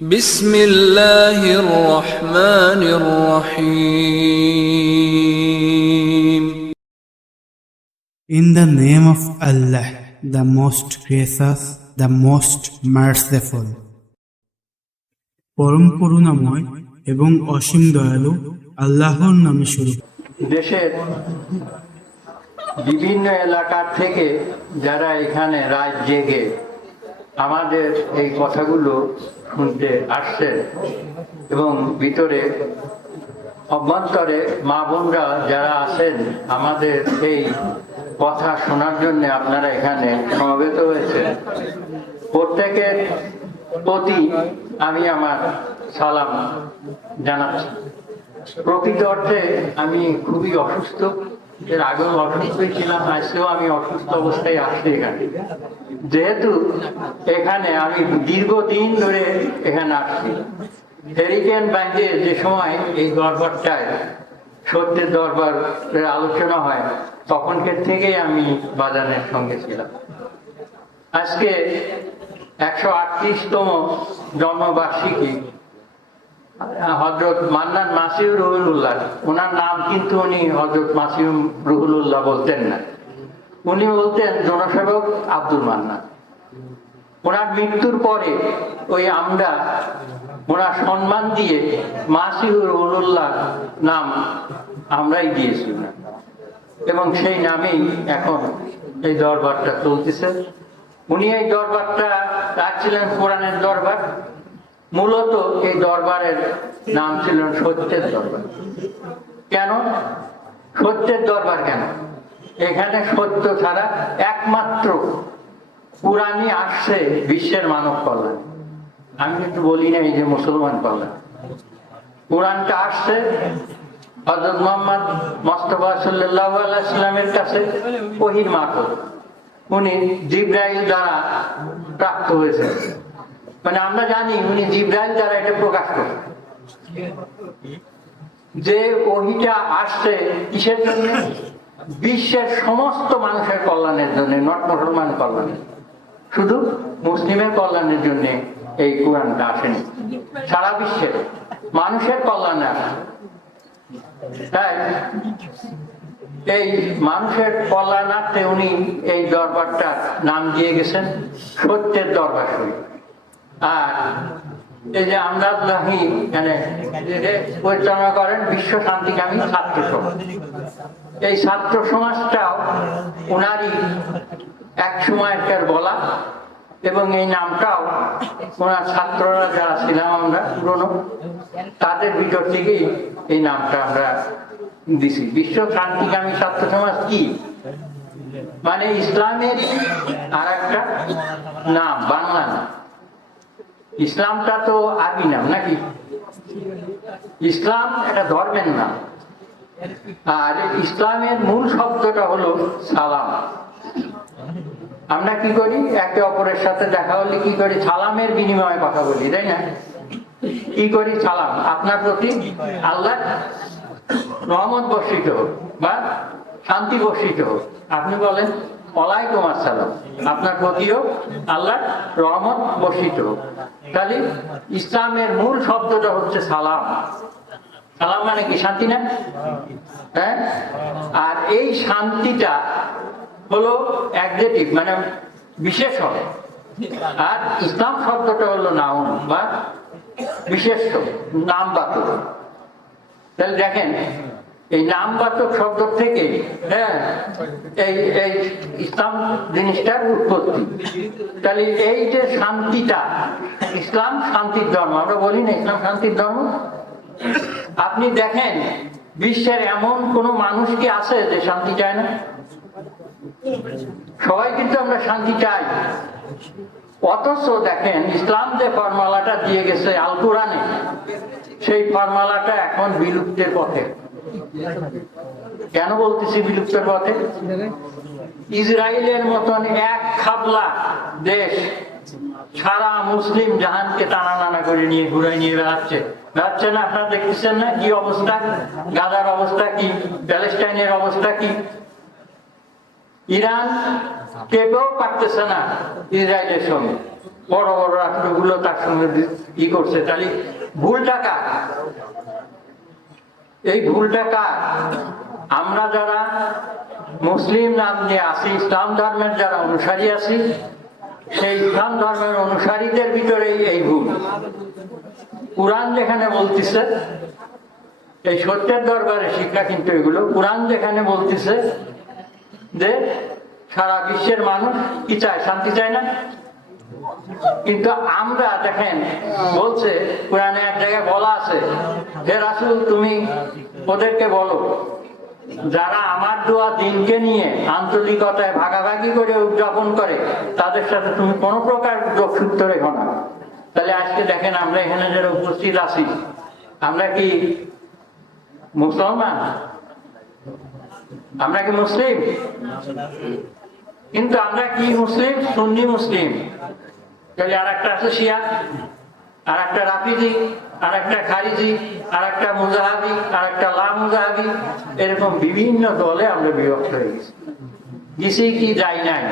بسم الله الرحمن الرحيم. In the name of Allah, the most gracious, the most merciful. পরম করুণাময় এবং অসীম দয়ালু আল্লাহর নামে শুরু। দেশের বিভিন্ন এলাকা থেকে যারা এখানে রাত জেগে আমাদের এই কথাগুলো শুনতে আসছে এবং ভিতরে অভ্যন্তরে মা বোনরা যারা আছেন আমাদের এই কথা শোনার জন্য আপনারা এখানে সমবেত হয়েছে, প্রত্যেকের প্রতি আমি আমার সালাম জানাচ্ছি। প্রকৃত অর্থে আমি খুবই অসুস্থ, এর আগেও অসুস্থই ছিলাম, আজকেও আমি অসুস্থ অবস্থায় আসছি এখানে। যেহেতু এখানে আমি দীর্ঘদিন ধরে এখানে আসছি, হেরিকেন ব্যাংকের যে সময় এই দরবারটায় সত্যের দরবারের আলোচনা হয় তখনকার থেকেই আমি বাজানের সঙ্গে ছিলাম। আজকে 138তম জন্মবার্ষিকী হযরত মান্নান মাসিউর রুহুল্লাহ, ওনার নাম কিন্তু উনি হযরত মাসিউর রুহুল্লাহ বলতেন না, উনি বলতেন জনসেবক আব্দুল মান্নান। ওনার মৃত্যুর পরে ওই আমরা ওনার সম্মান দিয়ে মাসিউর রুহুল্লাহ নাম আমরাই দিয়েছি এবং সেই নামেই এখন এই দরবারটা চলতেছে। উনি এই দরবারটা রাখছিলেন কোরআনের দরবার। মূলত এই দরবারের নাম ছিল সত্যের দরবার। কেন সত্যের দরবার? কেন এখানে সত্য ছাড়া একমাত্র কোরআনই আসছে বিশ্বের মানব কল্যাণ। আমি কিন্তু বলি না এই যে মুসলমান কল্যাণ, কোরআনটা আসছে হযরত মুহাম্মদ মুস্তাফা সাল্লাল্লাহু আলাইহি ওয়াসাল্লামের কাছে ওহীর মারফত, উনি জিবরাইল দ্বারা প্রাপ্ত হয়েছে। মানে আমরা জানি উনি জিবরাইল দ্বারা এটা প্রকাশ করে যে ওহীটা আসছে কিসের জন্য? বিশ্বের সমস্ত মানুষের কল্যাণের জন্য, নট মুসলমান কল্যাণের, শুধু মুসলিমের কল্যাণের জন্য এই কোরআনটা আসেনি, সারা বিশ্বের মানুষের কল্যাণে আসে। তাই এই মানুষের কল্যাণার্থে উনি এই দরবারটার নাম দিয়ে গেছেন সত্যের দরবার শরীফ। আর এই যে আমরা পরিচালনা করেন বিশ্ব শান্তিকামী ছাত্র সমাজ, এই ছাত্র সমাজটাও ওনারই এক সময়কার বলা এবং এই নামটাও ওনার ছাত্ররা যারা ছিলাম আমরা পুরনো, তাদের ভিতর থেকেই এই নামটা আমরা দিছি। বিশ্ব শান্তিকামী ছাত্র সমাজ কি মানে ইসলামের আর একটা নাম, বাংলা নাম। ইসলামটা তো আরবি নাম নাকি? ইসলাম একটা ধর্মের নাম, আর ইসলামের মূল শব্দটা হলো সালাম। আমরা কি করি, একে অপরের সাথে দেখা হলে কি করি? সালামের বিনিময়ে কথা বলি, তাই না? কি করি? সালাম, আপনার প্রতি আল্লাহ রহমত বর্ষিত হোক বা শান্তি বর্ষিত হোক। আপনি বলেন ওয়ালাইকুম আসসালাম, আপনার প্রতিও আল্লাহ রহমত বর্ষিত হোক। তাহলে ইসলামের মূল শব্দটা হচ্ছে সালাম। সালাম মানে কি? শান্তি না? হ্যাঁ। আর এই শান্তিটা হলো অ্যাডজেক্টিভ, মানে বিশেষ হবে। আর ইসলাম শব্দটা হলো নাউন বা বিশেষ নামবাচক। তাহলে দেখেন এই নামবাচক শব্দ থেকে এই ইসলাম জিনিসটার উৎপত্তি। তাহলে এই যে শান্তিটা, ইসলাম শান্তির ধর্ম, আমরা বলি না ইসলাম শান্তির ধর্ম। আপনি দেখেন বিশ্বের এমন কোন মানুষ কি আছে যে শান্তি চায় না? সবাই কিন্তু আমরা শান্তি চাই। অথচ দেখেন ইসলাম যে ফর্মুলাটা দিয়ে গেছে আল কোরআনে, সেই ফর্মুলাটা এখন বিলুপ্তের পথে। কেন বলতেছি বিলুপ্তের পথে? ইসরায়েলের মতন এক খাবলা দেশ সারা মুসলিম জাহানকে টানা টানা করে নিয়ে ঘুরে নিয়ে বেড়াচ্ছে না? আপনারা দেখতেছেন না কি অবস্থা? গাজার অবস্থা কি? প্যালেস্টাইনের অবস্থা কি? ইরান কেউ পারতেছে না ইসরায়েলের সঙ্গে। বড় বড় রাষ্ট্রগুলো তার সঙ্গে ই করছে, তাহলে ভুলটা কার? এই ভুলটা কার? আমরা যারা মুসলিম নাম নিয়ে আছি, ইসলাম ধর্মের যারা অনুসারী আছি, সেই ইসলাম ধর্মের অনুসারীদের ভিতরে এই ভুল। কুরআন যেখানে বলতেছে, এই সত্যের দরবারে শিক্ষা কিন্তু এগুলো, কুরআন যেখানে বলতেছে যে সারা বিশ্বের মানুষ কি চায়? শান্তি চায় না? কিন্তু আমরা দেখেন বলছে কোরআনে এক জায়গায় বলা আছে, হে রাসূল তুমি ওদেরকে বলো যারা আমার দোয়া দিনকে নিয়ে আন্তরিকতায় ভাগাভাগি করে উদযাপন করে, তাদের সাথে তুমি কোনো প্রকার যোগসূত্র রেখো না। তাহলে আজকে দেখেন আমরা এখানে যারা উপস্থিত আছি, আমরা কি মুসলমান? আমরা কি মুসলিম? কিন্তু আমরা কি মুসলিম? সুন্নি মুসলিম। তাহলে আর একটা আছে শিয়া, আর একটা রাফিজি, আর একটা খারিজি, আর একটা মুজাহাবি, আর একটা লা মুজাহাবি, এরকম বিভিন্ন দলে আমরা বিভক্ত হয়ে গেছি। গেছি কি যাই নাই?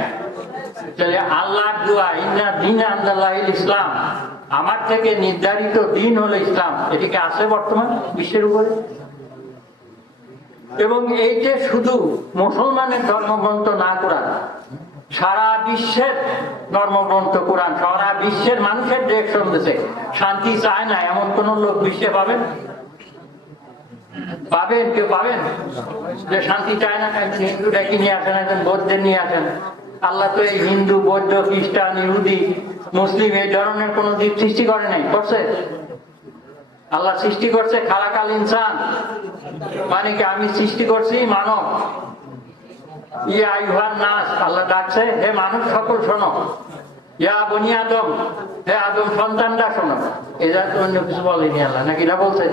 তাহলে আল্লাহর দোয়া ইন্না দীন আনদাল্লাহিল ইসলাম, আমার থেকে নির্ধারিত দিন হলো ইসলাম, এটিকে আছে বর্তমান বিশ্বের উপরে। এবং এই যে শুধু মুসলমানের ধর্মগ্রন্থ না কোরআন, সারা বিশ্বের ধর্মগ্রন্থ কোরআন, সারা বিশ্বের মানুষের ডিরেকশন দিয়েছে। শান্তি চায় না এমন কোন লোক বিশ্বে পাবেন? পাবেন? কেউ পাবেন যে শান্তি চায় না? হিন্দুটা কি নিয়ে আসেন, একজন বৌদ্ধের নিয়ে আসেন। আল্লাহ তো এই হিন্দু, বৌদ্ধ, খ্রিস্টান, ইহুদি, মুসলিম এই ধরনের কোন দিক সৃষ্টি করে নাই, করছে? আল্লাহ সৃষ্টি করছে খালাকাল ইনসান, মানে কি আমি সৃষ্টি করছি মানব। ইয়া আইয়ুহান নাস, আল্লাহ ডাকছে হে মানুষ সকল শোনো। ইয়া বনি আদম, হে আদম সন্তানরা শোনো। এরা তো অন্য কিছু বলেনি আল্লাহ, নাকি না বলছে?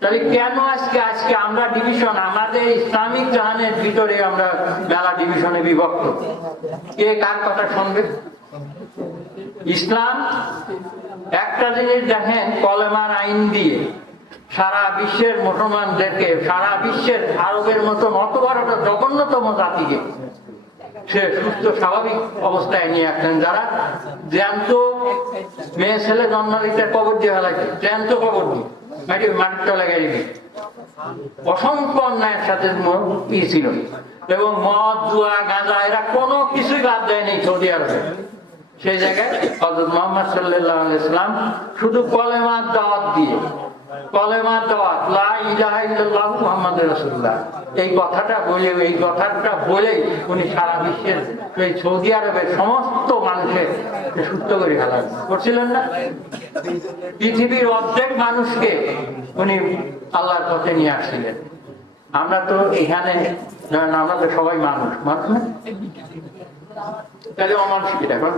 তাহলে কেন আজকে আমরা ডিভিশন? আমাদের ইসলামিক জাহানের ভিতরে আমরা মেলা ডিভিশনে বিভক্ত। কে কার কথা শুনবে? ইসলাম একটা জিনিস দেখেন, কলেমার আইন দিয়ে সারা বিশ্বের মুসলমানদেরকে, সারা বিশ্বের আরবের মতো অত বড় জঘন্যতম জাতিকে সে সুস্থ স্বাভাবিক অবস্থায় নিয়ে আসছেন। যারা জ্যান্ত মেয়ে ছেলে জন্ম দিতে কবর দিয়ে ফেলাইছে, জ্যান্ত কবর দিয়ে মাটির তলে গেড়ে অসংখ্য অন্যায়ের সাথে ছিল। এবং মদ, জুয়া, গাঁজা এরা কোনো কিছুই বাদ দেয়নি সৌদি আরবে। সেই জায়গায় হযরত মুহাম্মদ সাল্লাল্লাহু আলাইহি ওয়াসাল্লাম শুধু কলেমার দাওয়াত দিয়ে, কলেমার দাওয়াত লা ইলাহা ইল্লাল্লাহু মুহাম্মাদুর রাসূলুল্লাহ, এই কথাটা বলেই উনি সারা বিশ্বের এই সৌদি আরবের সমস্ত মানুষের সুস্থ করে ফেলা করছিলেন না? পৃথিবীর অর্ধেক মানুষকে উনি আল্লাহর পথে নিয়ে আসছিলেন। আমরা তো এখানে, আমরা তো সবাই মানুষ না? তাহলে অমানুষকে দেখো,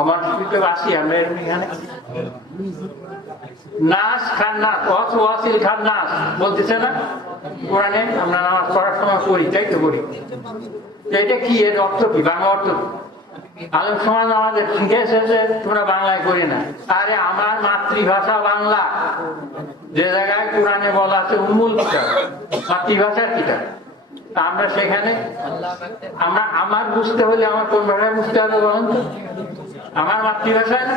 অমানুষকে আসি আমরা এখানে। নাস খান্নাস, ওয়াসিল খান্নাস বলতেছে না কোরআনে? আমরা নামাজ পড়ার সময় করি, তাই তো করি। এটা কি, এর অর্থ কি? বাংলা অর্থ আলেম সমাজ আমাদের শিখেছে যে তোমরা বাংলায় করি না। আরে আমার মাতৃভাষা বাংলা, যে জায়গায় কোরআনে বলা আছে উম্মুল কিতাব, মাতৃভাষার কিতাব, আমরা সেখানে আমার বুঝতে হলে আমার কোন ভাষায় বুঝতে হবে বলুন তো? আমার মাতৃভাষায় না?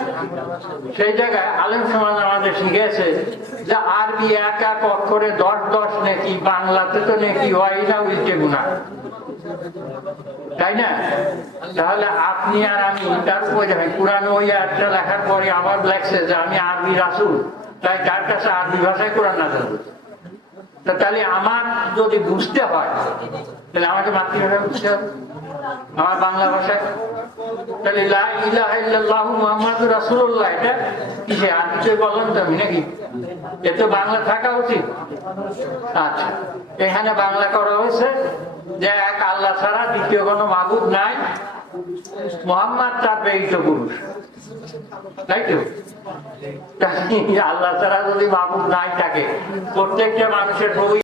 সেই জায়গায় আলেম সমাজ আমাদের শিখেছে যে আরবি এক এক অক্ষরে 10 নেকি, বাংলাতে তো নেকি হয় না, উল্টে গুণা, তাই না? তাহলে আপনি আর আমি তার উপরে কোরআন ওই একটা লেখার পরে আবার লেখছে যে আমি আরবি রাসূল, তাই তার কাছে আরবি ভাষায় কোরআন নাযিল হয়েছে। তাহলে আমার যদি বুঝতে হয় তাহলে আমাকে মাতৃভাষা বুঝতে হবে, আমার বাংলা ভাষায়। তাহলে লা ইলাহা ইল্লাল্লাহু মুহাম্মাদুর রাসূলুল্লাহ, এটা কিসে আরবিতে বলেন তো আমি নাকি? এ তো বাংলা থাকা উচিত। আচ্ছা, এখানে বাংলা করা হয়েছে যে এক আল্লাহ ছাড়া দ্বিতীয় কোনো মাবুদ নাই, মুহাম্মদ তার প্রেরিত পুরুষ, তাই তো? আল্লাহ ছাড়া যদি মাবুদ নাই থাকে, প্রত্যেকটা মানুষের প্রভু